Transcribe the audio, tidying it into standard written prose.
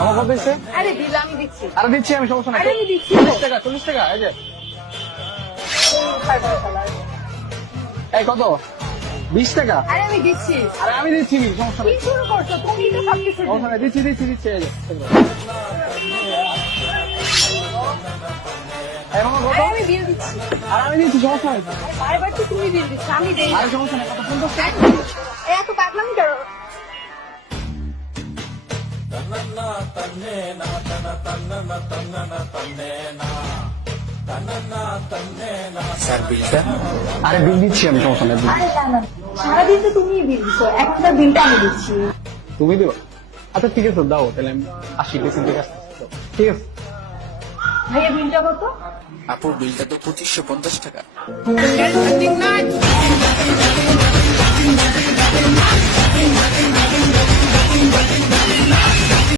আমার কত দিচ্ছে? আরে বিল আমি দিচ্ছি। আরে দিচ্ছি আমি, সমস্যা নাই। আরে আমি দিচ্ছি। 40 টাকা, 40 টাকা। এই যে এই কত? 20 টাকা। আরে আমি দিচ্ছি। আরে আমি দিচ্ছি, সমস্যা কি নাই। শুরু করছো তুমি? তো সবকিছু সমস্যা নাই, দিচ্ছি দিচ্ছি দিচ্ছি। এই যে এই মামা কত? আরে আমি বিল দিচ্ছি। আর আমি দিচ্ছি, সমস্যা নাই। বারবার তো তুমি বিল দিচ্ছ, আমি দেই না। আরে সমস্যা নাই, কত? 50 টাকা। এত পাগলামি করো। স্যার বিলটা? আরে বিল দিচ্ছি আমি, সমস্যা নাই। আরে না না, সারাদিন তো তুমিই বিল দিচ্ছ, একটা বিলটা আমি দিচ্ছি। তুমি দিও? আচ্ছা ঠিক আছে, দাও তাহলে আমি আসি, ঠিক আছে। ঠিক আছে। ভাইয়া বিলটা কত? আপু বিলটা তো 2550 টাকা।